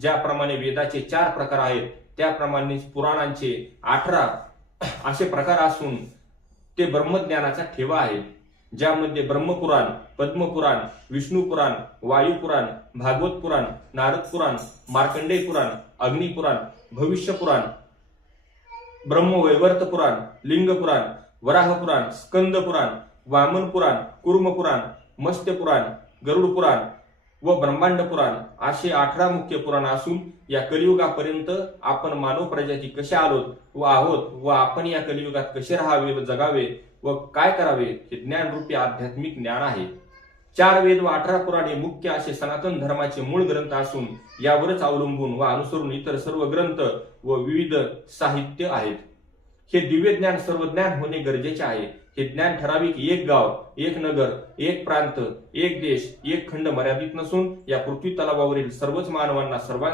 ज्याप्रमाणे वेदाचे चार प्रकार आहेत त्याप्रमाणे पुराणांचे अठरा असे प्रकार असून ते ब्रह्मज्ञानाचा ठेवा आहे. ज्यामध्ये ब्रह्मपुराण पद्मपुराण विष्णू पुराण वायू पुराण भागवत पुराण नारद पुराण मार्कंडेय पुराण अग्निपुराण भविष्य पुराण ब्रह्मवैवर्त पुराण लिंग पुराण वराह पुराण स्कंद पुराण वामन व ब्रह्मांड पुराण असे अठरा मुख्य पुराण असून या कलियुगापर्यंत आपण मानव प्रजाती कशा आलोत व आहोत व आपण या कलियुगात कसे राहावे व जगावे व काय करावे हे ज्ञानरूपी आध्यात्मिक ज्ञान आहे. चार वेद व अठरा पुराणे मुख्य असे सनातन धर्माचे मूळ ग्रंथ असून यावरच अवलंबून व अनुसरून इतर सर्व ग्रंथ व विविध साहित्य आहेत. हे दिव्य ज्ञान सर्व ज्ञान होणे गरजेचे आहे. हे ज्ञान ठराविक एक गाव एक नगर एक प्रांत एक देश एक खंड मर्यादित नसून या पृथ्वी तलावावरील सर्वच मानवांना सर्वां